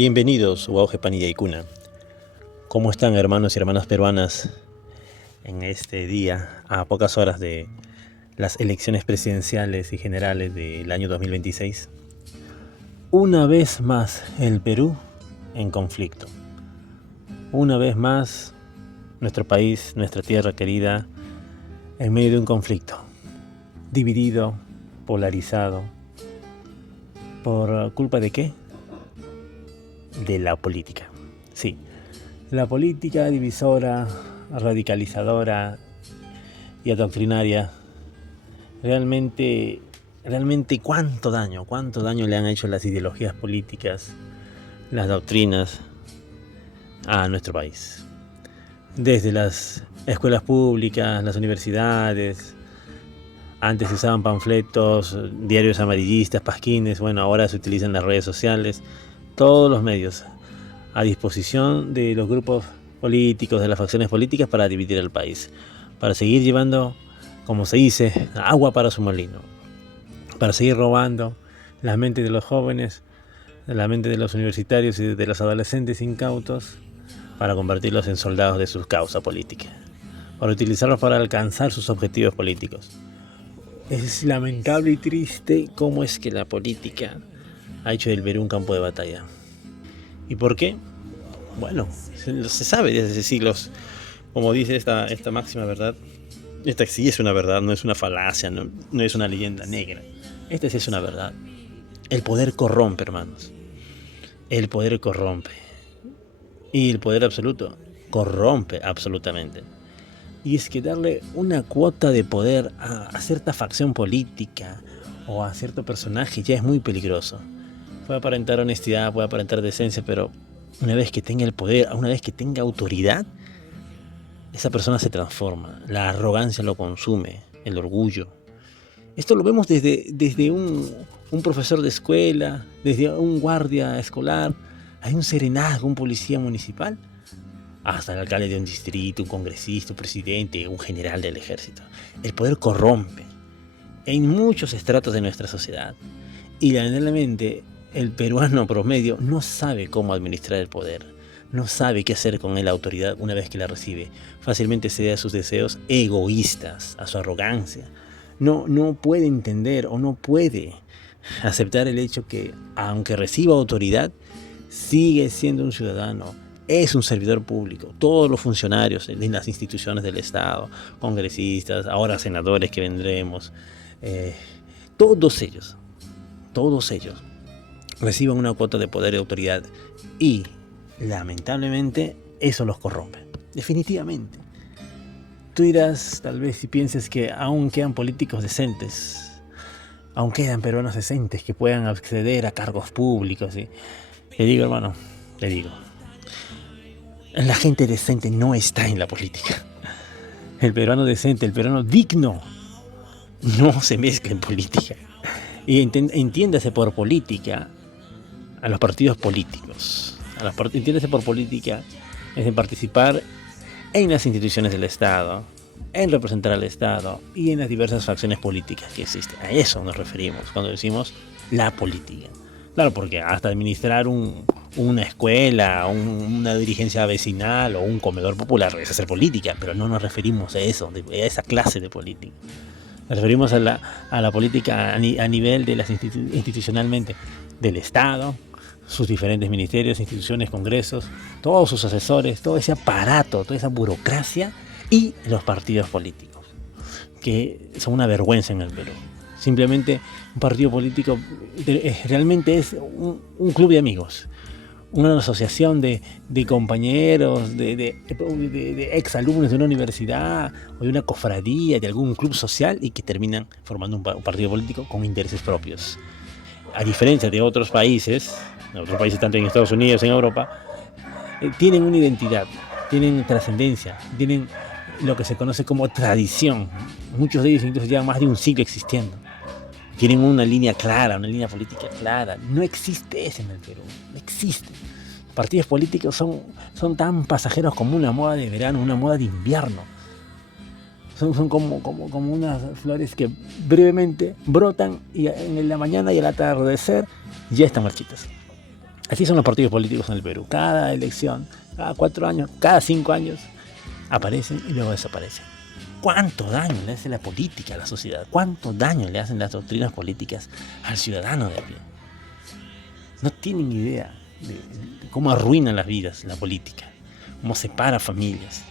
Bienvenidos, Uauge Panilla y Cuna. ¿Cómo están, hermanos y hermanas peruanas, en este día, a pocas horas de las elecciones presidenciales y generales del año 2026? Una vez más, el Perú en conflicto. Una vez más, nuestro país, nuestra tierra querida, en medio de un conflicto. Dividido, polarizado. ¿Por culpa de qué? De la política. Sí, la política divisora, radicalizadora y adoctrinaria. Realmente cuánto daño le han hecho las ideologías políticas, las doctrinas a nuestro país. Desde las escuelas públicas, las universidades, antes se usaban panfletos, diarios amarillistas, pasquines, bueno, ahora se utilizan las redes sociales, todos los medios a disposición de los grupos políticos, de las facciones políticas para dividir el país, para seguir llevando, como se dice, agua para su molino, para seguir robando la mente de los jóvenes, la mente de los universitarios y de los adolescentes incautos, para convertirlos en soldados de su causa política, para utilizarlos para alcanzar sus objetivos políticos. Es lamentable y triste cómo es que la política ha hecho del Perú un campo de batalla. ¿Y por qué? Bueno, se sabe desde hace siglos, como dice esta máxima verdad. Esta sí es una verdad, no es una falacia, no es una leyenda negra. Esta sí es una verdad. El poder corrompe, hermanos. El poder corrompe. Y el poder absoluto corrompe absolutamente. Y es que darle una cuota de poder a cierta facción política o a cierto personaje ya es muy peligroso. Puede aparentar honestidad, puede aparentar decencia, pero una vez que tenga el poder, una vez que tenga autoridad, esa persona se transforma. La arrogancia lo consume, el orgullo. Esto lo vemos desde un profesor de escuela, desde un guardia escolar, hay un serenazgo, un policía municipal, hasta el alcalde de un distrito, un congresista, un presidente, un general del ejército. El poder corrompe en muchos estratos de nuestra sociedad. Y lamentablemente el peruano promedio no sabe cómo administrar el poder, no sabe qué hacer con la autoridad una vez que la recibe. Fácilmente cede a sus deseos egoístas, a su arrogancia. No puede entender o no puede aceptar el hecho que, aunque reciba autoridad, sigue siendo un ciudadano, es un servidor público. Todos los funcionarios en las instituciones del Estado, congresistas, ahora senadores que vendremos, todos ellos reciban una cuota de poder y autoridad, y lamentablemente eso los corrompe, definitivamente. Tú dirás, tal vez, si piensas que aún quedan políticos decentes, aún quedan peruanos decentes que puedan acceder a cargos públicos, ¿sí? Le digo, hermano, la gente decente no está en la política. El peruano decente, el peruano digno, no se mezcla en política. Y entiéndase por política a los partidos políticos. Entiéndase por política es en participar en las instituciones del Estado, en representar al Estado y en las diversas facciones políticas que existen. A eso nos referimos cuando decimos la política. Claro, porque hasta administrar una escuela, una dirigencia vecinal o un comedor popular es hacer política, pero no nos referimos a eso, a esa clase de política. Nos referimos a la política a nivel de las institucionalmente del Estado, sus diferentes ministerios, instituciones, congresos, todos sus asesores, todo ese aparato, toda esa burocracia, y los partidos políticos, que son una vergüenza en el Perú. Simplemente un partido político realmente es un club de amigos, una asociación de compañeros, de exalumnos de una universidad o de una cofradía, de algún club social, y que terminan formando un partido político con intereses propios. A diferencia de otros países tanto en Estados Unidos, en Europa, tienen una identidad, tienen trascendencia, tienen lo que se conoce como tradición. Muchos de ellos incluso llevan más de un siglo existiendo. Tienen una línea clara, una línea política clara. No existe eso en el Perú, no existe. Partidos políticos son tan pasajeros como una moda de verano, una moda de invierno. Son como unas flores que brevemente brotan y en la mañana y al atardecer ya están marchitas. Así son los partidos políticos en el Perú. Cada elección, cada 4 años, cada 5 años, aparecen y luego desaparecen. ¿Cuánto daño le hace la política a la sociedad? ¿Cuánto daño le hacen las doctrinas políticas al ciudadano de a pie? No tienen idea de cómo arruinan las vidas la política, cómo separa familias,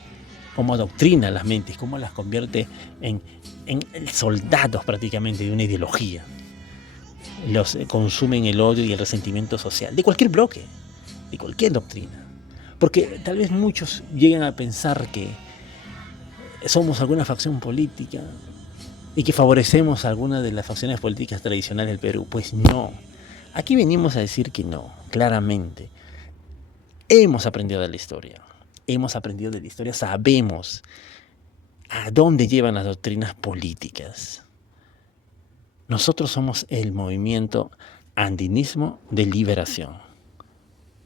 cómo adoctrina las mentes, cómo las convierte en soldados prácticamente de una ideología. Los consumen el odio y el resentimiento social de cualquier bloque, de cualquier doctrina. Porque tal vez muchos lleguen a pensar que somos alguna facción política y que favorecemos a alguna de las facciones políticas tradicionales del Perú. Pues no. Aquí venimos a decir que no, claramente. Hemos aprendido de la historia. Sabemos a dónde llevan las doctrinas políticas. Nosotros somos el movimiento andinismo de liberación.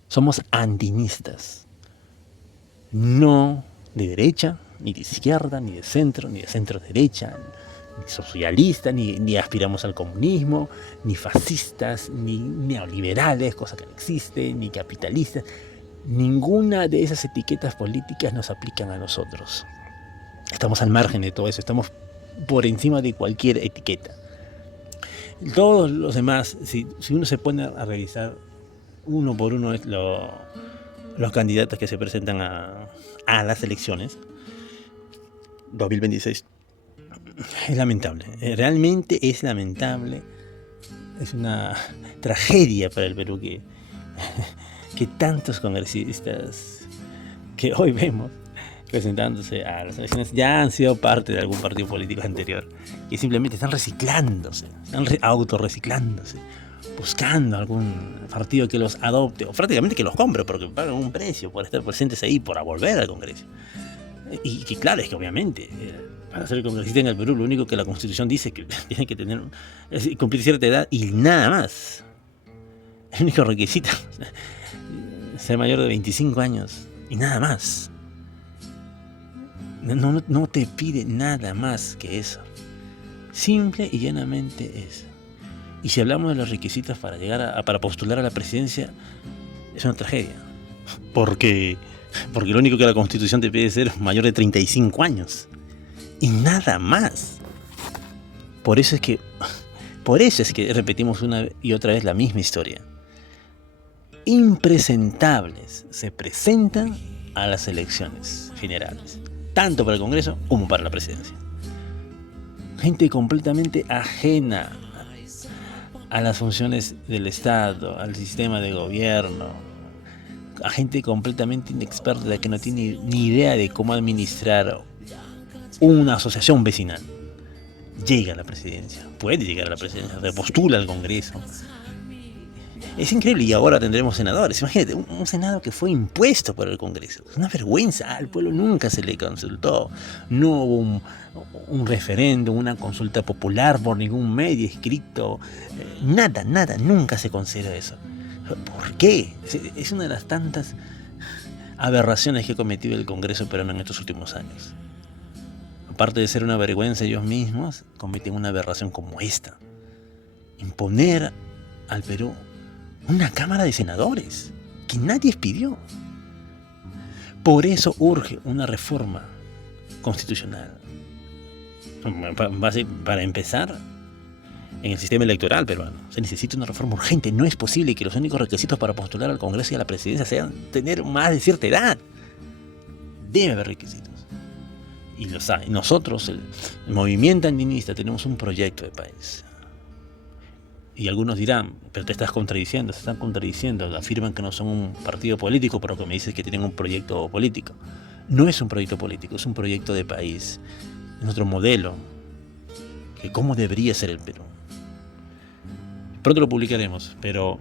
Somos andinistas. No de derecha, ni de izquierda, ni de centro derecha, ni socialistas, ni aspiramos al comunismo, ni fascistas, ni neoliberales, cosa que no existe, ni capitalistas. Ninguna de esas etiquetas políticas nos aplican a nosotros. Estamos al margen de todo eso, estamos por encima de cualquier etiqueta. Todos los demás, si uno se pone a revisar uno por uno los candidatos que se presentan a las elecciones 2026, es lamentable, realmente es lamentable. Es una tragedia para el Perú que tantos congresistas que hoy vemos presentándose a las elecciones ya han sido parte de algún partido político anterior y simplemente están reciclándose, están autorreciclándose, buscando algún partido que los adopte o prácticamente que los compre porque pagan un precio por estar presentes ahí, por volver al Congreso. Y que claro, es que obviamente para ser congresista en el Perú lo único que la Constitución dice que tienen que tener es cumplir cierta edad y nada más. El único requisito ser mayor de 25 años y nada más. No te pide nada más que eso. Simple y llanamente eso. Y si hablamos de los requisitos para llegar para postular a la presidencia, es una tragedia. Porque lo único que la Constitución te pide es ser mayor de 35 años. Y nada más. Por eso es que repetimos una y otra vez la misma historia. Impresentables se presentan a las elecciones generales, tanto para el Congreso como para la presidencia. Gente completamente ajena a las funciones del Estado, al sistema de gobierno, a gente completamente inexperta que no tiene ni idea de cómo administrar una asociación vecinal. Llega a la presidencia, puede llegar a la presidencia, se postula al Congreso. Es increíble, y ahora tendremos senadores. Imagínate, un senado que fue impuesto por el Congreso. Es una vergüenza, al pueblo nunca se le consultó. No hubo un referéndum, una consulta popular por ningún medio escrito. Nada, nunca se consideró eso. ¿Por qué? Es una de las tantas aberraciones que ha cometido el Congreso peruano en estos últimos años. Aparte de ser una vergüenza ellos mismos, cometen una aberración como esta. Imponer al Perú una cámara de senadores que nadie pidió. Por eso urge una reforma constitucional. Para empezar, en el sistema electoral peruano se necesita una reforma urgente. No es posible que los únicos requisitos para postular al Congreso y a la presidencia sean tener más de cierta edad. Debe haber requisitos. Y los hay. Nosotros, el movimiento andinista, tenemos un proyecto de país. Y algunos dirán, pero te estás contradiciendo, se están contradiciendo, afirman que no son un partido político, pero que me dices que tienen un proyecto político. No es un proyecto político, es un proyecto de país. Es nuestro modelo, que cómo debería ser el Perú. Pronto lo publicaremos, pero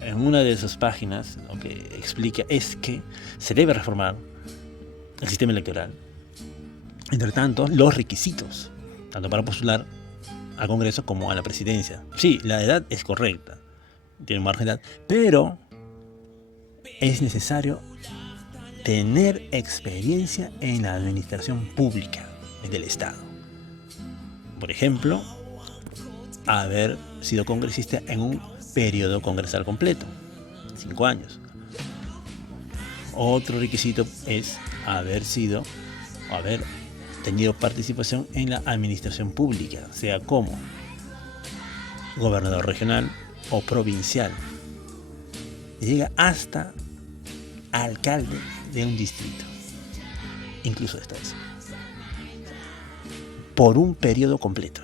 en una de esas páginas lo que explica es que se debe reformar el sistema electoral. Entre tanto, los requisitos, tanto para postular al Congreso como a la presidencia. Sí, la edad es correcta, tiene un margen de edad, pero es necesario tener experiencia en la administración pública del Estado. Por ejemplo, haber sido congresista en un periodo congresal completo. 5 años. Otro requisito es haber sido o haber tenido participación en la administración pública, sea como gobernador regional o provincial. Llega hasta alcalde de un distrito, incluso de estados, por un periodo completo.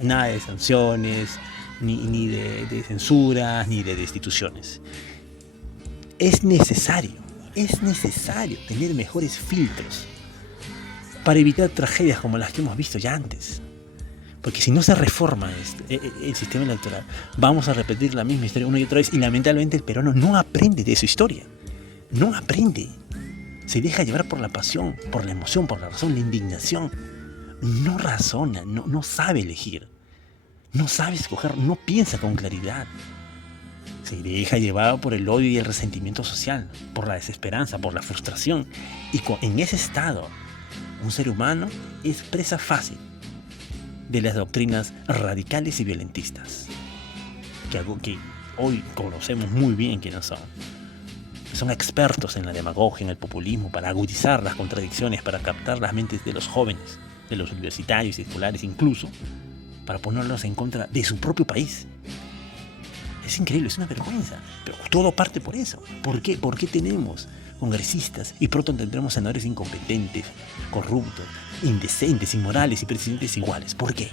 Nada de sanciones, ni de censuras, ni de destituciones. Es necesario tener mejores filtros para evitar tragedias como las que hemos visto ya antes. Porque si no se reforma el sistema electoral, vamos a repetir la misma historia una y otra vez, y lamentablemente el peruano no aprende de su historia. No aprende. Se deja llevar por la pasión, por la emoción, por la razón, la indignación. No razona, no sabe elegir. No sabe escoger, no piensa con claridad. Se deja llevar por el odio y el resentimiento social, por la desesperanza, por la frustración. Y en ese estado, un ser humano es presa fácil de las doctrinas radicales y violentistas, que hoy conocemos muy bien quiénes son. Son expertos en la demagogia, en el populismo, para agudizar las contradicciones, para captar las mentes de los jóvenes, de los universitarios y escolares, incluso para ponerlos en contra de su propio país. Es increíble, es una vergüenza, pero todo parte por eso. ¿Por qué? ¿Por qué tenemos congresistas y pronto tendremos senadores incompetentes, corruptos, indecentes, inmorales y presidentes iguales? ¿Por qué?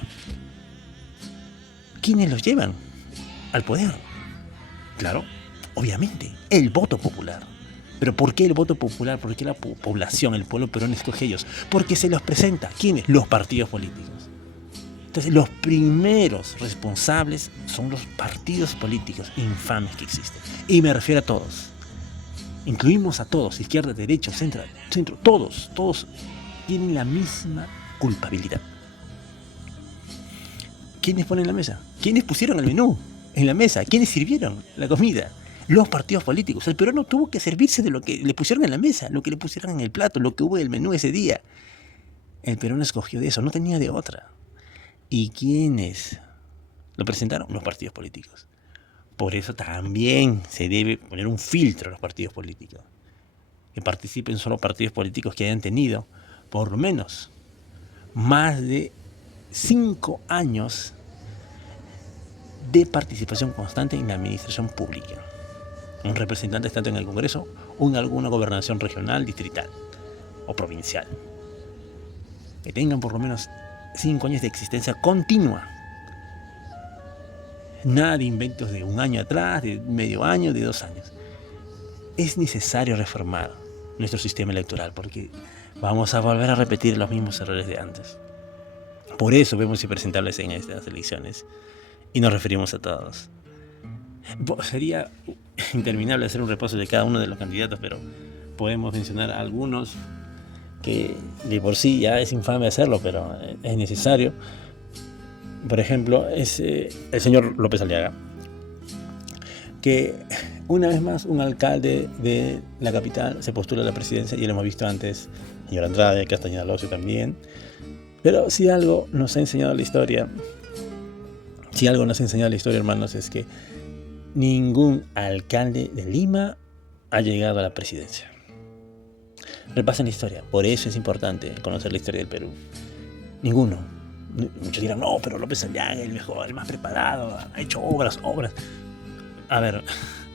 ¿Quiénes los llevan al poder? Claro, obviamente, el voto popular. ¿Pero por qué el voto popular? ¿Por qué la población, el pueblo peruano escoge ellos? Porque se los presenta. ¿Quiénes? Los partidos políticos. Entonces, los primeros responsables son los partidos políticos infames que existen. Y me refiero a todos. Incluimos a todos, izquierda, derecha, centro, todos tienen la misma culpabilidad. ¿Quiénes ponen la mesa? ¿Quiénes pusieron el menú en la mesa? ¿Quiénes sirvieron la comida? Los partidos políticos. El peruano tuvo que servirse de lo que le pusieron en la mesa, lo que le pusieron en el plato, lo que hubo en el menú ese día. El peruano escogió de eso, no tenía de otra. ¿Y quiénes lo presentaron? Los partidos políticos. Por eso también se debe poner un filtro a los partidos políticos. Que participen solo partidos políticos que hayan tenido por lo menos más de 5 años de participación constante en la administración pública. Un representante tanto en el Congreso o en alguna gobernación regional, distrital o provincial. Que tengan por lo menos 5 años de existencia continua. Nada de inventos de un año atrás, de medio año, de 2 años. Es necesario reformar nuestro sistema electoral porque vamos a volver a repetir los mismos errores de antes. Por eso vemos impresentables en estas elecciones y nos referimos a todos. Sería interminable hacer un repaso de cada uno de los candidatos, pero podemos mencionar algunos que de por sí ya es infame hacerlo, pero es necesario. Por ejemplo, es el señor López Aliaga, que una vez más un alcalde de la capital se postula a la presidencia, y lo hemos visto antes, señor Andrade, Castañeda Locio también. Pero si algo nos ha enseñado la historia, hermanos, es que ningún alcalde de Lima ha llegado a la presidencia. Repasen la historia, por eso es importante conocer la historia del Perú. Ninguno. Muchos dirán, no, pero López Aliaga es el mejor, el más preparado, ha hecho obras. A ver,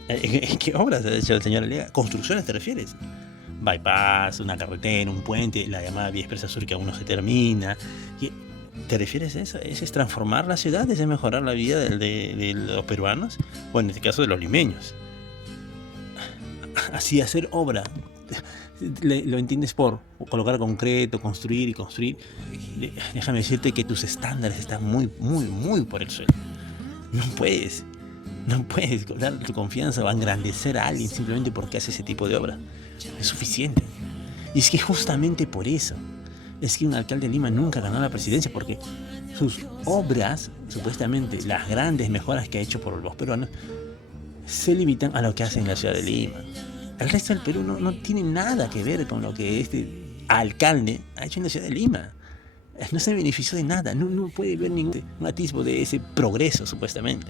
¿qué obras ha hecho el señor Aliaga? ¿Construcciones te refieres? Bypass, una carretera, un puente, la llamada Vía Expresa Sur que aún no se termina. ¿Te refieres a eso? ¿Ese es transformar la ciudad? ¿Ese es mejorar la vida de los peruanos? O en este caso de los limeños. Así hacer obra. Lo entiendes por colocar concreto, construir y construir. Déjame decirte que tus estándares están muy por el suelo. No puedes dar tu confianza o engrandecer a alguien simplemente porque hace ese tipo de obra. Es suficiente. Y es que justamente por eso es que un alcalde de Lima nunca ganó la presidencia, porque sus obras, supuestamente las grandes mejoras que ha hecho por los peruanos, se limitan a lo que hace en la ciudad de Lima. El resto del Perú no tiene nada que ver con lo que este alcalde ha hecho en la ciudad de Lima. No se benefició de nada, no puede ver ningún atisbo de ese progreso, supuestamente.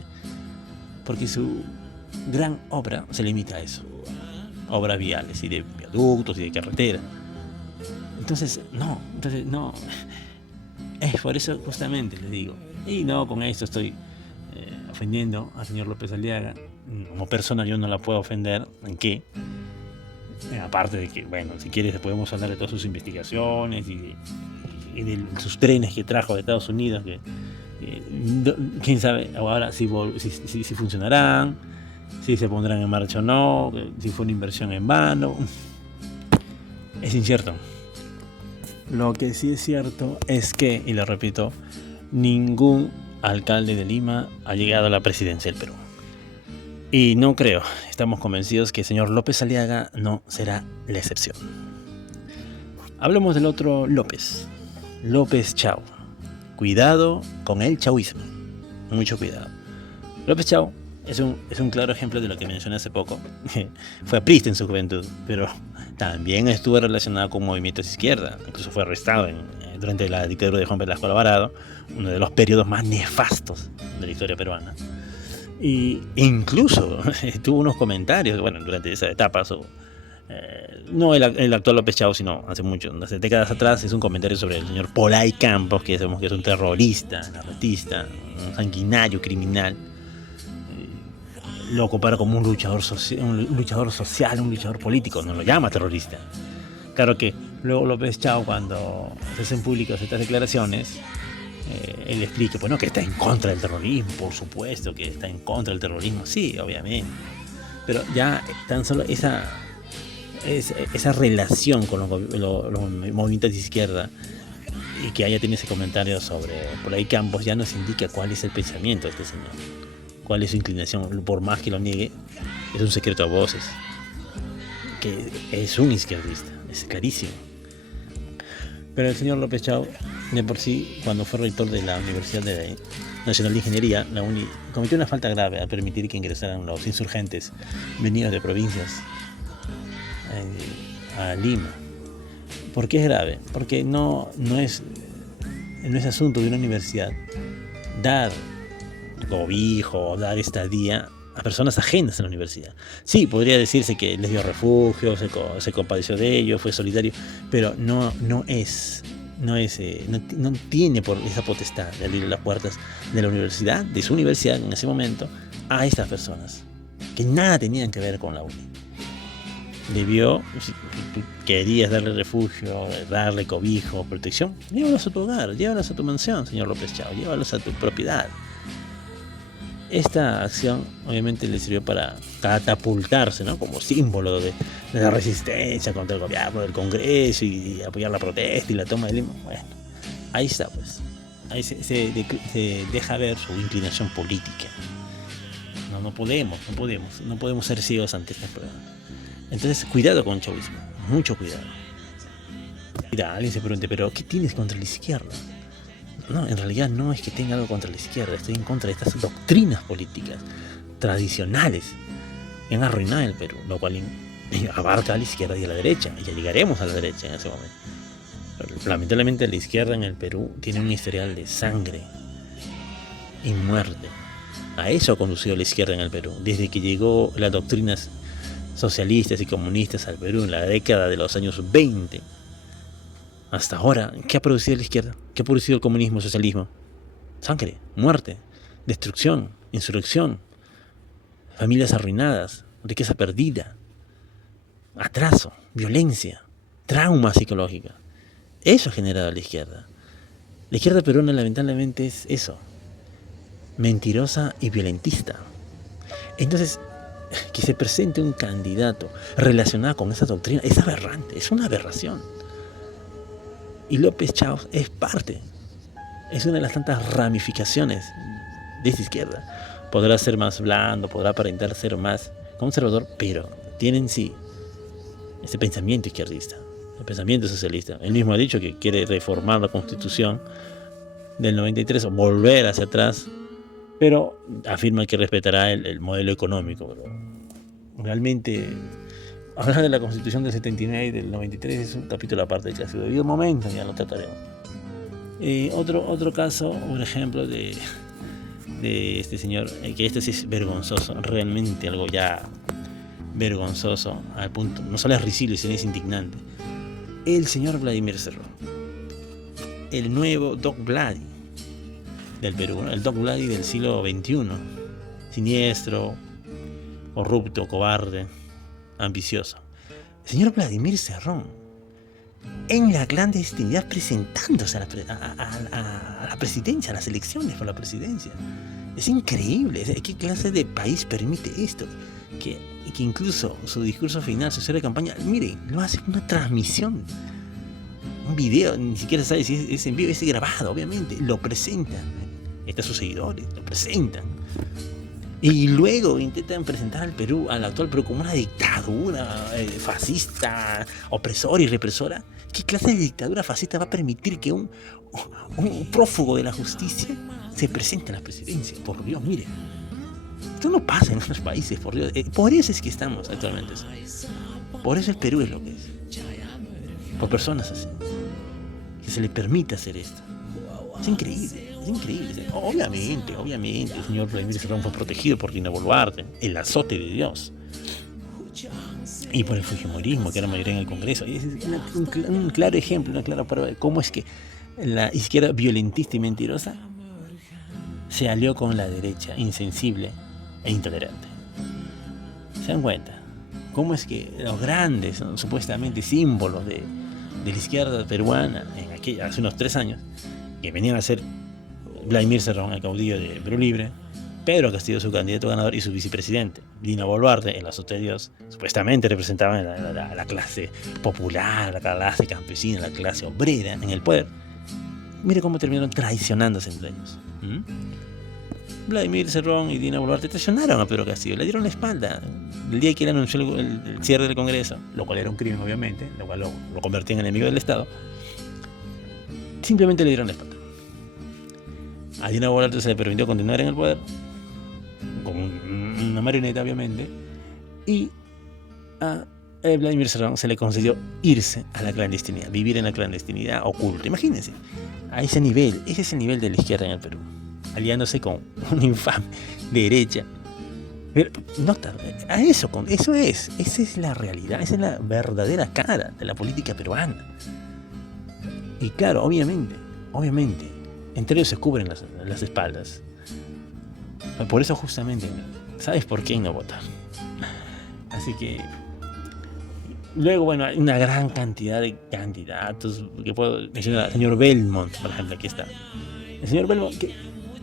Porque su gran obra se limita a eso. Obras viales y de viaductos y de carretera. Entonces, no. Es por eso justamente les digo. Y no, con esto estoy ofendiendo al señor López Aliaga. Como persona yo no la puedo ofender. ¿En qué? Aparte de que, bueno, si quieres podemos hablar de todas sus investigaciones y de sus trenes que trajo de Estados Unidos, que quién sabe ahora si funcionarán, si se pondrán en marcha o no, si fue una inversión en vano. Es incierto. Lo que sí es cierto es que, y lo repito, ningún alcalde de Lima ha llegado a la presidencia del Perú. Y no creo, estamos convencidos que el señor López Aliaga no será la excepción. Hablemos del otro López Chau. Cuidado con el chauismo, mucho cuidado. López Chau es un claro ejemplo de lo que mencioné hace poco. Fue aprista en su juventud, pero también estuvo relacionado con movimientos de izquierda. Incluso fue arrestado durante la dictadura de Juan Velasco Alvarado, uno de los periodos más nefastos de la historia peruana. Y incluso tuvo unos comentarios, bueno, durante esa etapa, no el actual López Chau, sino hace décadas atrás, es un comentario sobre el señor Polay Campos, que sabemos que es un terrorista, narratista, un sanguinario, criminal. Lo compara como un luchador social, un luchador político, no lo llama terrorista. Claro que luego López Chau, cuando se hacen públicas estas declaraciones, él explica, bueno, que está en contra del terrorismo, por supuesto que está en contra del terrorismo, sí, obviamente, pero ya tan solo esa relación con los movimientos de izquierda y que haya tenido ese comentario sobre por ahí Campos ya nos indica cuál es el pensamiento de este señor, cuál es su inclinación. Por más que lo niegue, es un secreto a voces que es un izquierdista, es clarísimo. Pero el señor López Chau, de por sí, cuando fue rector de la Universidad Nacional de Ingeniería, la UNI, cometió una falta grave al permitir que ingresaran los insurgentes venidos de provincias a Lima. ¿Por qué es grave? Porque no es asunto de una universidad dar cobijo, dar estadía a personas ajenas a la universidad. Sí, podría decirse que les dio refugio, se compadeció de ellos, fue solidario, pero no tiene por esa potestad de abrir las puertas de la universidad, de su universidad en ese momento, a estas personas que nada tenían que ver con la UNI. Debió, si querías darle refugio, darle cobijo, protección, llévalos a tu hogar, llévalos a tu mansión, señor López Chau, llévalos a tu propiedad. Esta acción obviamente le sirvió para catapultarse, ¿no?, como símbolo de la resistencia contra el gobierno del Congreso y apoyar la protesta y la toma de Lima. Bueno, ahí está, pues. Ahí se deja ver su inclinación política. No podemos ser ciegos ante este problema. Entonces, cuidado con el chavismo, mucho cuidado. Mira, alguien se pregunte, ¿pero qué tienes contra la izquierda? No, en realidad no es que tenga algo contra la izquierda, estoy en contra de estas doctrinas políticas tradicionales que han arruinado el Perú, lo cual abarca a la izquierda y a la derecha, y ya llegaremos a la derecha en ese momento. Pero, lamentablemente la izquierda en el Perú tiene un historial de sangre y muerte. A eso ha conducido la izquierda en el Perú, desde que llegó las doctrinas socialistas y comunistas al Perú en la década de los años 20. Hasta ahora, ¿qué ha producido la izquierda? ¿Qué ha producido el comunismo, el socialismo? Sangre, muerte, destrucción, insurrección, familias arruinadas, riqueza perdida, atraso, violencia, trauma psicológica. Eso ha generado la izquierda. La izquierda peruana lamentablemente es eso, mentirosa y violentista. Entonces, que se presente un candidato relacionado con esa doctrina es aberrante, es una aberración. Y López Chau es una de las tantas ramificaciones de esa izquierda. Podrá ser más blando, podrá aparentar ser más conservador, pero tiene en sí ese pensamiento izquierdista, el pensamiento socialista. Él mismo ha dicho que quiere reformar la Constitución del 93 o volver hacia atrás, pero afirma que respetará el modelo económico. Pero realmente, hablar de la Constitución del 79 y del 93 es un capítulo aparte que a su debido momento ya lo trataremos. Otro caso, un ejemplo de de este señor, que esto sí es vergonzoso, realmente algo ya vergonzoso, al punto, no solo es risible, sino es indignante. El señor Vladimir Cerrón, el nuevo Doc Vladi del Perú, ¿no? El Doc Vladi del siglo XXI, siniestro, corrupto, cobarde, ambicioso. El señor Vladimir Cerrón, en la clandestinidad, presentándose a la presidencia, a las elecciones por la presidencia. Es increíble. ¿Qué clase de país permite esto? Que incluso su discurso final, su cierre de campaña, miren, lo hace una transmisión, un video, ni siquiera sabe si es en vivo, es grabado, obviamente, lo presentan. Están sus seguidores, lo presentan. Y luego intentan presentar al Perú, al actual Perú, como una dictadura fascista, opresora y represora. ¿Qué clase de dictadura fascista va a permitir que un prófugo de la justicia se presente a la presidencia? Por Dios, miren. Esto no pasa en otros países, por Dios. Por eso es que estamos actualmente así. Por eso el Perú es lo que es. Por personas así. Que se le permita hacer esto. Es increíble, es increíble. Obviamente, el señor Vladimir Cerrón fue protegido por Dina Boluarte, el azote de Dios. Y por el fujimorismo, que era mayoría en el Congreso. Y es un claro ejemplo, una clara prueba de cómo es que la izquierda violentista y mentirosa se alió con la derecha insensible e intolerante. ¿Se dan cuenta? ¿Cómo es que los grandes, ¿no?, supuestamente símbolos de la izquierda peruana hace unos 3 años, que venían a ser Vladimir Cerrón, el caudillo de Perú Libre, Pedro Castillo, su candidato ganador, y su vicepresidente, Dina Boluarte, el azote de Dios, supuestamente representaban a la clase popular, la clase campesina, la clase obrera en el poder? Mire cómo terminaron traicionándose entre ellos. Vladimir Cerrón y Dina Boluarte traicionaron a Pedro Castillo, le dieron la espalda el día que él anunció el cierre del Congreso, lo cual era un crimen, obviamente, lo cual lo convertía en enemigo del Estado. Simplemente le dieron la espalda. A Dina Boluarte se le permitió continuar en el poder, como una marioneta, obviamente, y a Vladimir Cerrón se le concedió irse a la clandestinidad, vivir en la clandestinidad oculta. Imagínense, a ese nivel, ese es el nivel de la izquierda en el Perú, aliándose con una infame derecha. Pero nota, esa es la realidad, esa es la verdadera cara de la política peruana. Y claro, obviamente, entre ellos se cubren las espaldas. Por eso justamente, ¿sabes por qué no votar? Así que luego, bueno, hay una gran cantidad de candidatos que puedo mencionar. El señor Belmont, por ejemplo, aquí está. El señor Belmont, que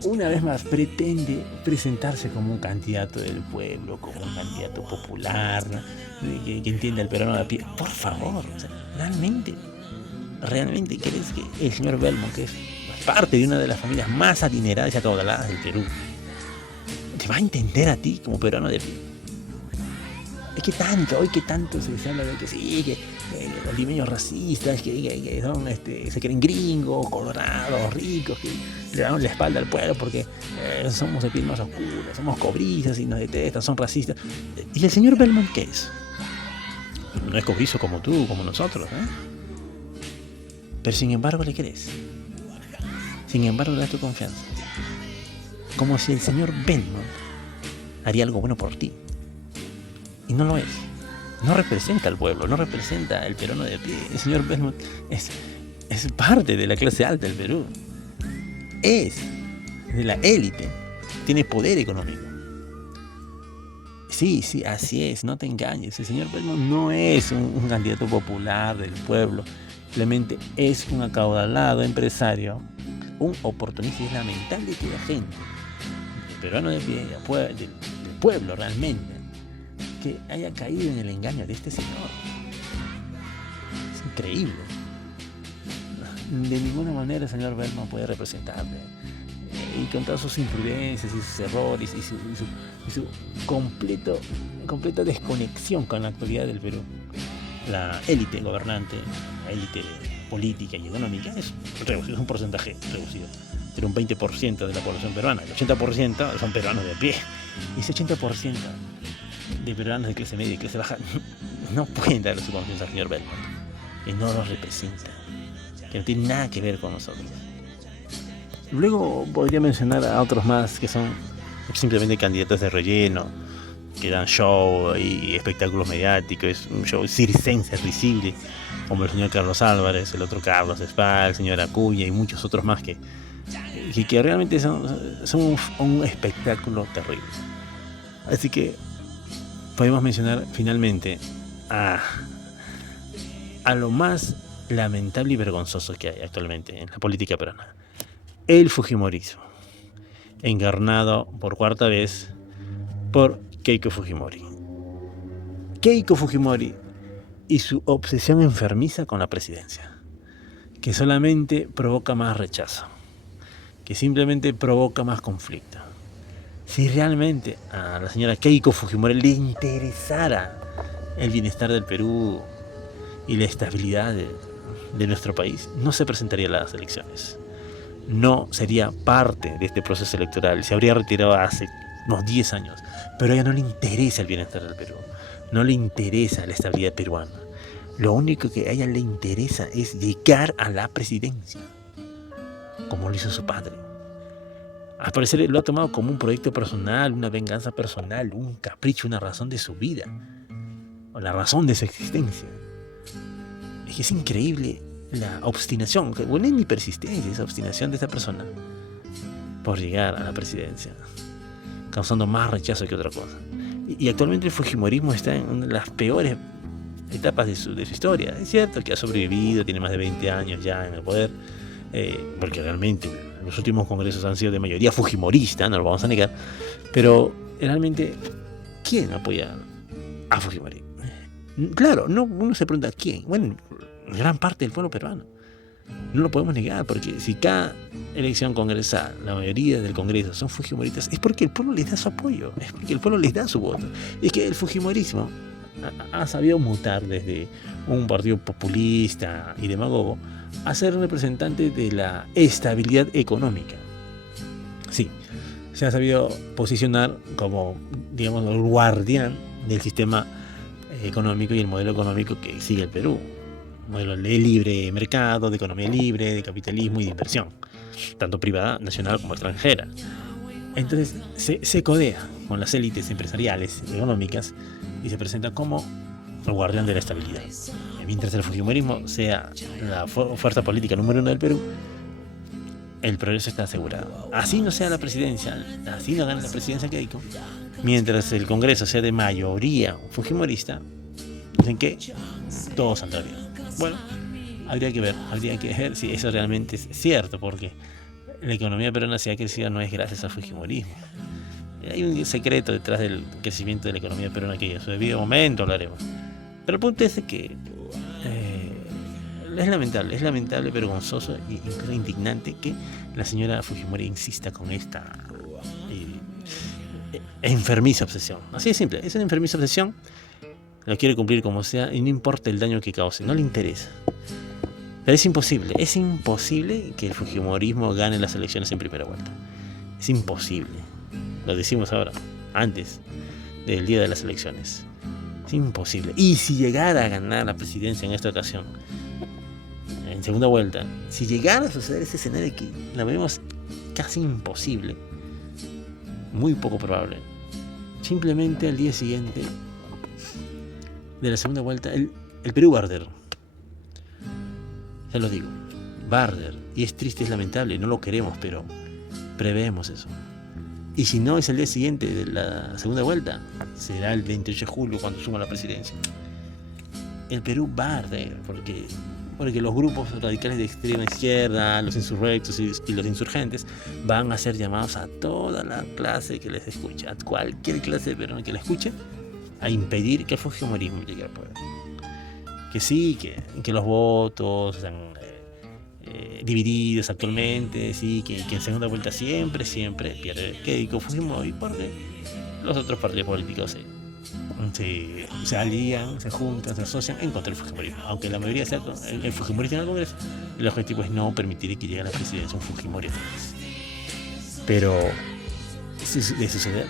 una vez más pretende presentarse como un candidato del pueblo, como un candidato popular, que entienda el peruano de a pie. Por favor, o sea, ¿realmente crees que el señor Belmont, que es parte de una de las familias más adineradas y acaudaladas del Perú, te va a entender a ti como peruano de pie? Es que tanto se habla de que sí, que los limeños racistas, que son, se creen gringos, colorados, ricos, que le dan la espalda al pueblo porque somos de piel más oscura, somos cobrizos y nos detestan, son racistas. ¿Y el señor Belmont qué es? No es cobrizo como tú, como nosotros, ¿eh? Pero sin embargo le crees. Sin embargo le das tu confianza. Como si el señor Belmont haría algo bueno por ti. Y no lo es. No representa al pueblo, no representa al peruano de pie. El señor Belmont es parte de la clase alta del Perú. Es de la élite. Tiene poder económico. Sí, así es, no te engañes. El señor Belmont no es un candidato popular del pueblo. Simplemente es un acaudalado empresario, un oportunista. Es lamentable que la gente, el peruano de pie, del pueblo realmente, que haya caído en el engaño de este señor. Es increíble. De ninguna manera el señor Belmont puede representarle. Y con todas sus imprudencias y sus errores y su completa desconexión con la actualidad del Perú, la élite gobernante, la élite política y económica es un porcentaje reducido. Pero un 20% de la población peruana, el 80% son peruanos de a pie. Y ese 80% de peruanos de clase media y clase baja no pueden darle su confianza al señor Belmont, que no los representa, que no tiene nada que ver con nosotros. Luego podría mencionar a otros más que son simplemente candidatos de relleno, que dan show y espectáculos mediáticos, un show circense risible, como el señor Carlos Álvarez, el otro Carlos Spa, el señor Acuña y muchos otros más que realmente son un espectáculo terrible. Así que podemos mencionar finalmente a lo más lamentable y vergonzoso que hay actualmente en la política peruana: el fujimorismo, encarnado por cuarta vez por Keiko Fujimori. Keiko Fujimori y su obsesión enfermiza con la presidencia, que solamente provoca más rechazo, que simplemente provoca más conflicto. Si realmente a la señora Keiko Fujimori le interesara el bienestar del Perú y la estabilidad de nuestro país, no se presentaría a las elecciones. No sería parte de este proceso electoral. Se habría retirado hace unos 10 años. Pero a ella no le interesa el bienestar del Perú. No le interesa la estabilidad peruana. Lo único que a ella le interesa es llegar a la presidencia, como lo hizo su padre. Al parecer lo ha tomado como un proyecto personal, una venganza personal, un capricho, una razón de su vida, o la razón de su existencia. Es que es increíble la obstinación, bueno, ni persistencia, esa obstinación de esta persona por llegar a la presidencia, causando más rechazo que otra cosa. Y actualmente el fujimorismo está en una de las peores etapas de su historia. Es cierto que ha sobrevivido, tiene más de 20 años ya en el poder, porque realmente los últimos congresos han sido de mayoría fujimorista, no lo vamos a negar, pero realmente, ¿quién apoya a Fujimori? Claro, no, uno se pregunta ¿quién? Bueno, gran parte del pueblo peruano. No lo podemos negar, porque si cada elección congresal, la mayoría del Congreso son fujimoristas, es porque el pueblo les da su apoyo, es porque el pueblo les da su voto. Es que el fujimorismo ha sabido mutar desde un partido populista y demagogo a ser representante de la estabilidad económica. Sí, se ha sabido posicionar como, digamos, el guardián del sistema económico y el modelo económico que sigue el Perú. Un modelo de libre mercado, de economía libre, de capitalismo y de inversión, tanto privada, nacional como extranjera. Entonces se codea con las élites empresariales y económicas y se presenta como el guardián de la estabilidad. Mientras el fujimorismo sea la fuerza política número 1 del Perú, el progreso está asegurado. Así no sea la presidencia, así no gane la presidencia Keiko, mientras el Congreso sea de mayoría fujimorista, dicen que todo saldrá bien. Bueno, habría que ver si eso realmente es cierto, porque la economía peruana, si ha crecido, no es gracias al fujimorismo. Hay un secreto detrás del crecimiento de la economía peruana que en su debido momento hablaremos. Pero el punto es que es lamentable, vergonzoso e incluso indignante que la señora Fujimori insista con esta enfermiza obsesión. Así de simple, es una enfermiza obsesión, lo quiere cumplir como sea y no importa el daño que cause, no le interesa. Pero es imposible que el fujimorismo gane las elecciones en primera vuelta. Es imposible. Lo decimos ahora, antes del día de las elecciones. Es imposible. Y si llegara a ganar la presidencia en esta ocasión, en segunda vuelta, si llegara a suceder ese escenario que lo vemos casi imposible, muy poco probable, simplemente al día siguiente de la segunda vuelta, el Perú va a arder. Ya lo digo, va a arder. Y es triste, es lamentable, no lo queremos, pero preveemos eso. Y si no es el día siguiente de la segunda vuelta, será el 28 de julio cuando suma la presidencia. El Perú va a arder, porque los grupos radicales de extrema izquierda, los insurrectos y los insurgentes van a ser llamados a toda la clase que les escuche, a cualquier clase de peruano que la escuche, a impedir que el fujimorismo llegue al poder. Que sí, que los votos están divididos actualmente, sí, que en segunda vuelta siempre pierde Keiko Fujimori, porque los otros partidos políticos se alían, se juntan, se asocian en contra del fujimorismo. Aunque la mayoría sea el fujimorista en el Congreso, el objetivo es no permitir que llegue a la presidencia un fujimori. Pero de suceder,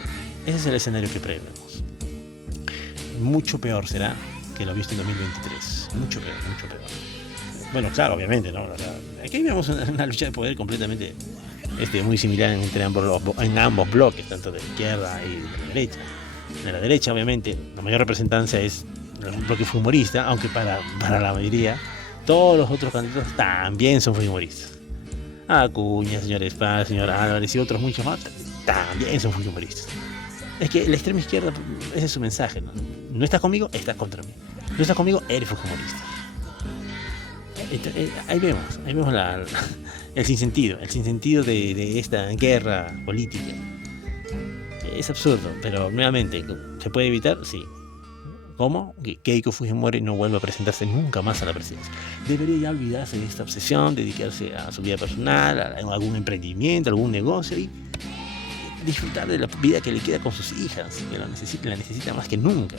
ese es el escenario que prevemos. Mucho peor será que lo visto en 2023. Mucho peor. Bueno, claro, obviamente, ¿no? Aquí vemos una lucha de poder completamente muy similar en ambos bloques, tanto de la izquierda y de la derecha. De la derecha, obviamente, la mayor representancia es el bloque fujimorista, aunque para la mayoría, todos los otros candidatos también son fujimoristas. Acuña, señor Paz, señor Álvarez y otros muchos más también son fujimoristas. Es que la extrema izquierda, ese es su mensaje, ¿no? No estás conmigo, estás contra mí. No estás conmigo, eres fujimorista. Ahí vemos el sinsentido de esta guerra política. Es absurdo, pero nuevamente, ¿se puede evitar? Sí. ¿Cómo? Que Keiko Fujimori no vuelva a presentarse nunca más a la presidencia. Debería ya olvidarse de esta obsesión, dedicarse a su vida personal, a algún emprendimiento, a algún negocio y disfrutar de la vida que le queda con sus hijas, que la necesita más que nunca.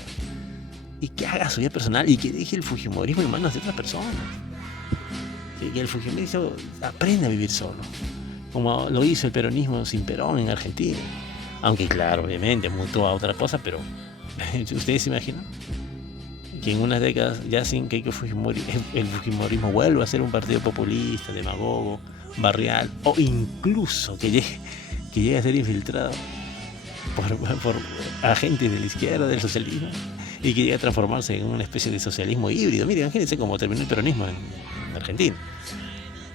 Y que haga su vida personal y que deje el fujimorismo en manos de otras personas. Que el fujimorismo aprenda a vivir solo, como lo hizo el peronismo sin Perón en Argentina. Aunque claro, obviamente mutó a otra cosa, pero ¿ustedes se imaginan que en unas décadas ya sin Keiko Fujimori el fujimorismo vuelva a ser un partido populista, demagogo, barrial, o incluso que llegue a ser infiltrado por agentes de la izquierda, del socialismo, y que llegue a transformarse en una especie de socialismo híbrido? Miren, imagínense cómo terminó el peronismo en Argentina.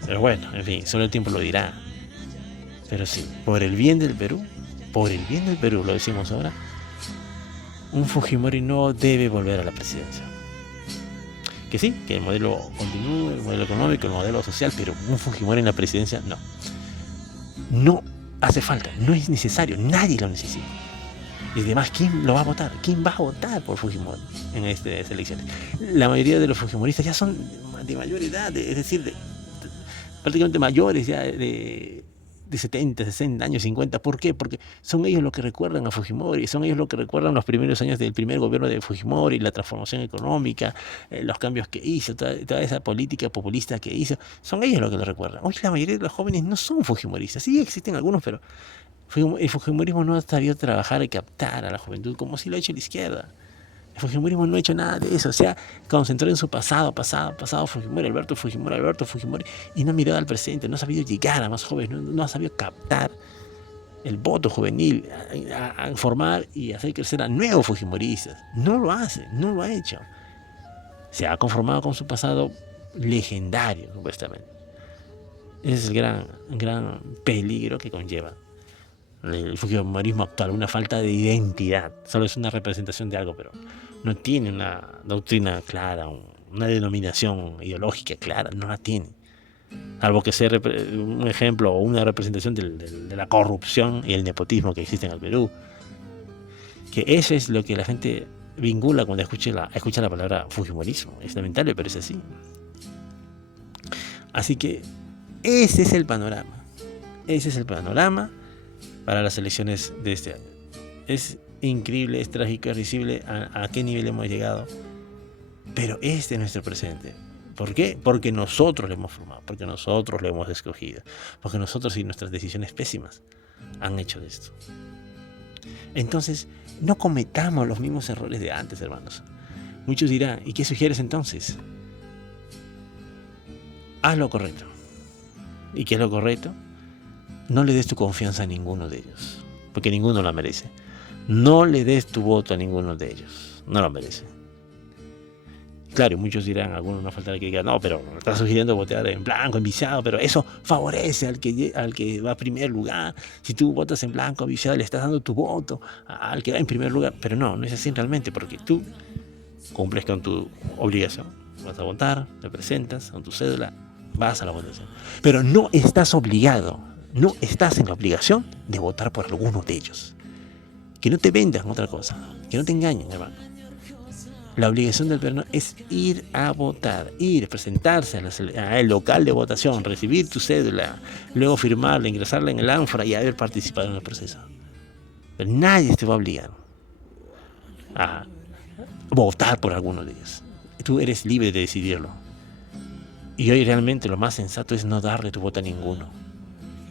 Pero bueno, en fin, solo el tiempo lo dirá. Pero sí, por el bien del Perú, lo decimos ahora, un Fujimori no debe volver a la presidencia. Que sí, que el modelo continúe, el modelo económico, el modelo social, pero un Fujimori en la presidencia no. No hace falta, no es necesario, nadie lo necesita. Y además, ¿quién lo va a votar? ¿Quién va a votar por Fujimori en estas elecciones? La mayoría de los fujimoristas ya son de mayor edad, es decir, prácticamente mayores ya de 70, 60 años, 50. ¿Por qué? Porque son ellos los que recuerdan a Fujimori, son ellos los que recuerdan los primeros años del primer gobierno de Fujimori, la transformación económica, los cambios que hizo, toda esa política populista que hizo. Son ellos los que lo recuerdan. Hoy la mayoría de los jóvenes no son fujimoristas. Sí existen algunos, pero el fujimorismo no ha sabido trabajar y captar a la juventud como si lo ha hecho la izquierda. El fujimorismo no ha hecho nada de eso, se ha concentrado en su pasado Fujimori, Alberto Fujimori, y no ha mirado al presente, no ha sabido llegar a más jóvenes, no ha sabido captar el voto juvenil, a formar y hacer crecer a nuevos fujimoristas. No lo hace, no lo ha hecho. Se ha conformado con su pasado legendario, supuestamente. Ese es el gran peligro que conlleva el fujimorismo actual, una falta de identidad. Solo es una representación de algo, pero no tiene una doctrina clara, una denominación ideológica clara, no la tiene. Salvo que sea un ejemplo o una representación de la corrupción y el nepotismo que existe en el Perú. Que eso es lo que la gente vincula cuando escucha la palabra fujimorismo. Es lamentable, pero es así. Así que ese es el panorama. Para las elecciones de este año. Es increíble, es trágico, es risible a qué nivel hemos llegado. Pero este es nuestro presente. ¿Por qué? Porque nosotros lo hemos formado, porque nosotros lo hemos escogido, porque nosotros y nuestras decisiones pésimas han hecho de esto. Entonces, no cometamos los mismos errores de antes, hermanos. Muchos dirán, ¿y qué sugieres entonces? Haz lo correcto. ¿Y qué es lo correcto? No le des tu confianza a ninguno de ellos, porque ninguno la merece. No le des tu voto a ninguno de ellos, no lo merece. Claro, muchos dirán, algunos no faltará que digan, no, pero me estás sugiriendo votar en blanco, en viciado, pero eso favorece al que va a primer lugar. Si tú votas en blanco, viciado, le estás dando tu voto al que va en primer lugar. Pero no es así realmente, porque tú cumples con tu obligación. Vas a votar, te presentas con tu cédula, vas a la votación. Pero no estás obligado, no estás en la obligación de votar por alguno de ellos. Que no te vendan otra cosa, que no te engañen, hermano. La obligación del peruano es ir a votar, presentarse al local de votación, recibir tu cédula, luego firmarla, ingresarla en el ánfora y haber participado en el proceso. Pero nadie te va a obligar a votar por alguno de ellos. Tú eres libre de decidirlo. Y hoy realmente lo más sensato es no darle tu voto a ninguno.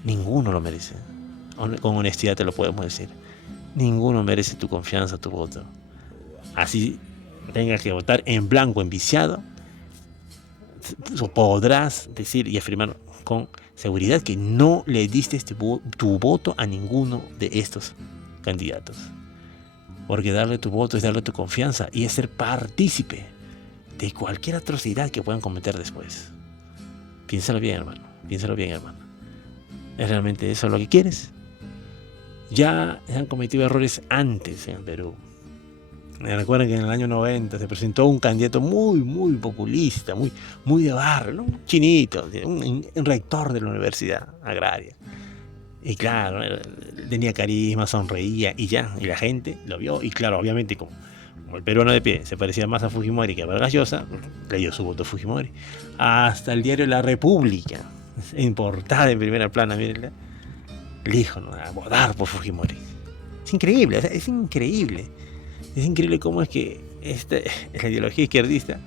Ninguno lo merece. Con honestidad te lo podemos decir. Ninguno merece tu confianza, tu voto. Así tengas que votar en blanco, en viciado, podrás decir y afirmar con seguridad que no le diste tu voto a ninguno de estos candidatos. Porque darle tu voto es darle tu confianza y es ser partícipe de cualquier atrocidad que puedan cometer después. Piénsalo bien, hermano. Piénsalo bien, hermano. ¿Es realmente eso lo que quieres? Ya se han cometido errores antes en el Perú. Recuerden que en el año 90 se presentó un candidato muy populista, muy de barrio, ¿no? Un chinito, un rector de la universidad agraria. Y claro, tenía carisma, sonreía y ya, y la gente lo vio. Y claro, obviamente como el peruano de pie se parecía más a Fujimori que a Vargas Llosa, le dio su voto a Fujimori. Hasta el diario La República, en portada en primera plana, mírenla, le dijo, ¿no?, a votar por Fujimori. Es increíble, o sea, es increíble. Es increíble cómo es que la ideología izquierdista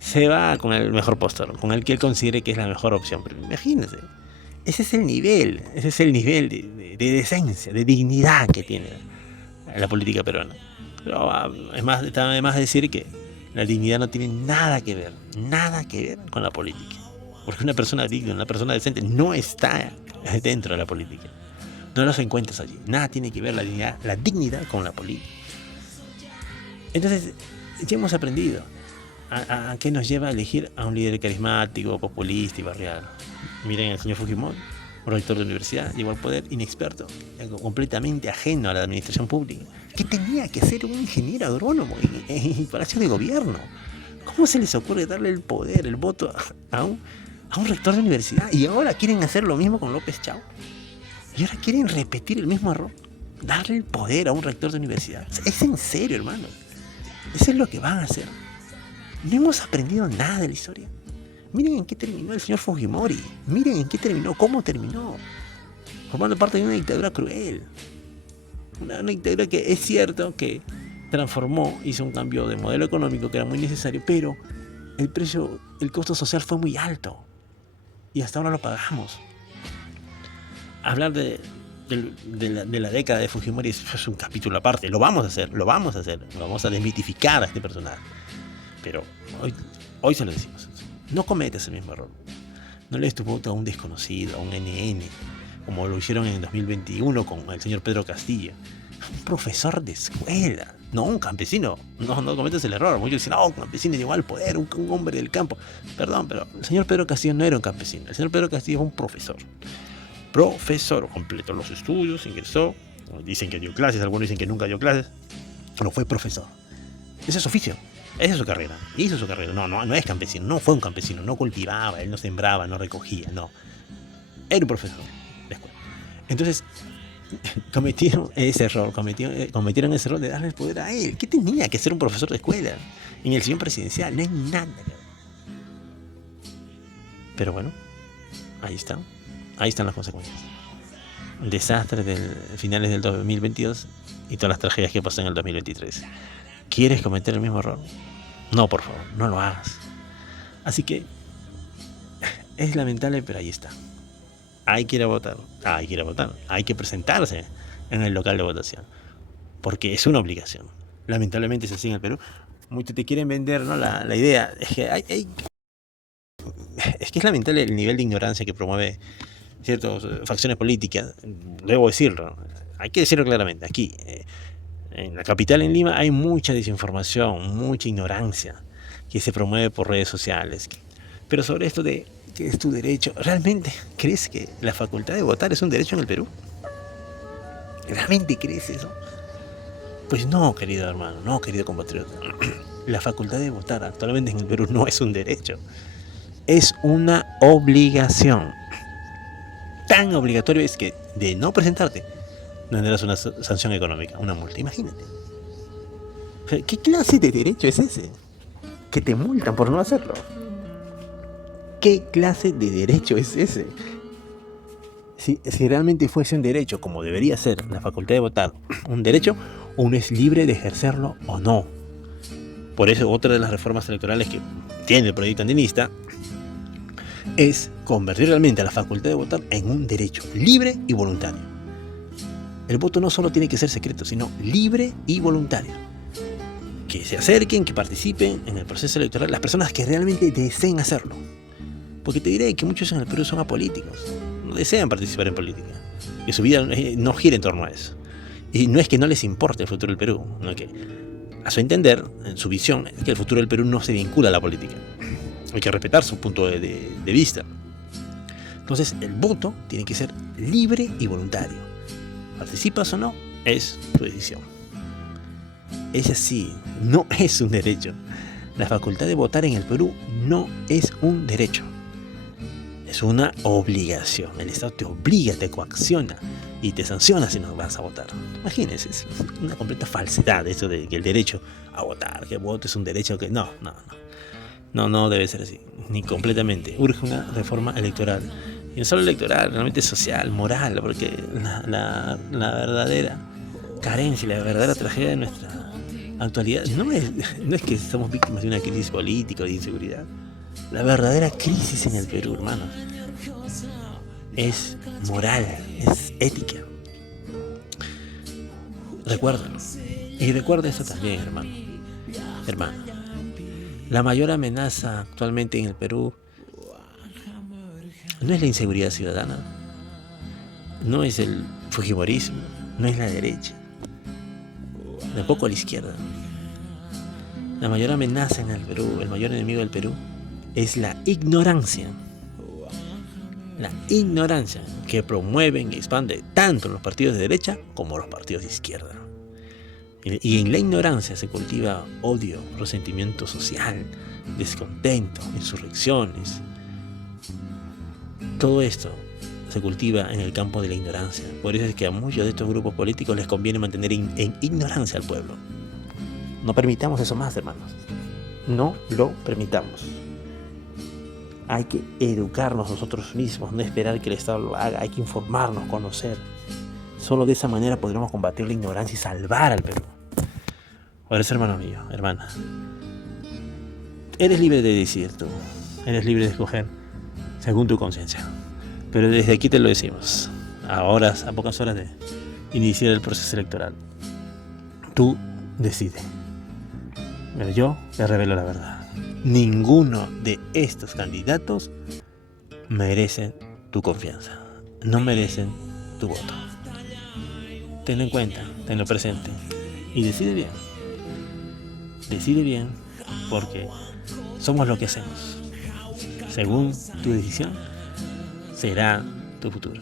se va con el mejor postor, con el que él considere que es la mejor opción. Pero imagínense, ese es el nivel de decencia, de dignidad que tiene la política peruana. Pero está además decir que la dignidad no tiene nada que ver con la política. Porque una persona digna, una persona decente no está dentro de la política. No los encuentras allí. Nada tiene que ver la dignidad con la política. Entonces, ya hemos aprendido a qué nos lleva a elegir a un líder carismático, populista y barrial. Miren al señor Fujimori, un rector de universidad, llegó al poder inexperto, completamente ajeno a la administración pública. ¿Qué tenía que ser un ingeniero agrónomo en el Palacio de Gobierno? ¿Cómo se les ocurre darle el poder, el voto a un rector de universidad? Y ahora quieren hacer lo mismo con López Chau. Y ahora quieren repetir el mismo error. Darle el poder a un rector de universidad. Es en serio, hermano. Eso es lo que van a hacer. No hemos aprendido nada de la historia. Miren en qué terminó el señor Fujimori. Miren en qué terminó, cómo terminó. Formando parte de una dictadura cruel. Una dictadura que es cierto que transformó, hizo un cambio de modelo económico que era muy necesario, pero el costo social fue muy alto. Y hasta ahora lo pagamos. Hablar de la década de Fujimori es un capítulo aparte. Lo vamos a hacer. Vamos a desmitificar a este personaje. Pero hoy se lo decimos. No cometas el mismo error. No le des tu voto a un desconocido, a un NN, como lo hicieron en el 2021 con el señor Pedro Castillo. Un profesor de escuela, no un campesino. No cometas el error. Muchos dicen, un campesino llegó al poder, un hombre del campo. Perdón, pero el señor Pedro Castillo no era un campesino. El señor Pedro Castillo es un profesor. Completó los estudios, ingresó. Dicen que dio clases, algunos dicen que nunca dio clases. Pero fue profesor. Ese es su oficio. Esa es su carrera. Hizo su carrera. No es campesino. No fue un campesino. No cultivaba, él no sembraba, no recogía. No. Era un profesor de escuela. Entonces, cometieron ese error de darle el poder a él. ¿Qué tenía que ser un profesor de escuela? En el sillón presidencial. No hay nada. Pero bueno, ahí están las consecuencias. El desastre de finales del 2022 y todas las tragedias que pasan en el 2023. ¿Quieres cometer el mismo error? No, por favor, no lo hagas. Así que es lamentable, pero ahí está. Hay que ir a votar. Hay que presentarse en el local de votación. Porque es una obligación. Lamentablemente es así en el Perú. Muchos te quieren vender, ¿no?, la idea. Es que es lamentable el nivel de ignorancia que promueve ciertas facciones políticas. Debo decirlo. Hay que decirlo claramente. Aquí, en la capital, en Lima, hay mucha desinformación, mucha ignorancia que se promueve por redes sociales. Pero sobre esto de que es tu derecho, ¿realmente crees que la facultad de votar es un derecho en el Perú? ¿Realmente crees eso? Pues no, querido hermano, no, querido compatriota. La facultad de votar actualmente en el Perú no es un derecho. Es una obligación. Tan obligatorio es que de no presentarte tendrás una sanción económica, una multa. Imagínate. ¿Qué clase de derecho es ese? Que te multan por no hacerlo. ¿Qué clase de derecho es ese? Si realmente fuese un derecho, como debería ser la facultad de votar, un derecho, uno es libre de ejercerlo o no. Por eso otra de las reformas electorales que tiene el proyecto andinista es convertir realmente a la facultad de votar en un derecho libre y voluntario. El voto no solo tiene que ser secreto, sino libre y voluntario. Que se acerquen, que participen en el proceso electoral las personas que realmente deseen hacerlo. Porque te diré que muchos en el Perú son apolíticos, no desean participar en política, que su vida no gira en torno a eso. Y no es que no les importe el futuro del Perú, no que, a su entender, en su visión, es que el futuro del Perú no se vincula a la política. Hay que respetar su punto de vista. Entonces, el voto tiene que ser libre y voluntario. Participas o no, es tu decisión. Es así, no es un derecho. La facultad de votar en el Perú no es un derecho. Es una obligación. El Estado te obliga, te coacciona y te sanciona si no vas a votar. Imagínense, es una completa falsedad eso de que el derecho a votar, que el voto es un derecho que... No debe ser así, ni completamente. Urge una reforma electoral. Y no solo electoral, realmente social, moral, porque la verdadera carencia, la verdadera tragedia de nuestra actualidad no es que somos víctimas de una crisis política o de inseguridad. La verdadera crisis en el Perú, hermanos, es moral, es ética. Recuérdalo. Y recuerda eso también, hermano. La mayor amenaza actualmente en el Perú no es la inseguridad ciudadana, no es el fujimorismo, no es la derecha, tampoco la izquierda. La mayor amenaza en el Perú, el mayor enemigo del Perú, es la ignorancia. La ignorancia que promueven y expanden tanto los partidos de derecha como los partidos de izquierda. Y en la ignorancia se cultiva odio, resentimiento social, descontento, insurrecciones. Todo esto se cultiva en el campo de la ignorancia. Por eso es que a muchos de estos grupos políticos les conviene mantener en ignorancia al pueblo. No permitamos eso más, hermanos. No lo permitamos. Hay que educarnos nosotros mismos, no esperar que el Estado lo haga. Hay que informarnos, conocer. Solo de esa manera podremos combatir la ignorancia y salvar al Perú. Por eso, hermano mío, hermana, eres libre de decidir tú. Eres libre de escoger según tu conciencia. Pero desde aquí te lo decimos. A pocas horas de iniciar el proceso electoral. Tú decides. Pero yo te revelo la verdad. Ninguno de estos candidatos merecen tu confianza. No merecen tu voto. Tenlo en cuenta, tenlo presente. Y decide bien. Decide bien, porque somos lo que hacemos. Según tu decisión, será tu futuro.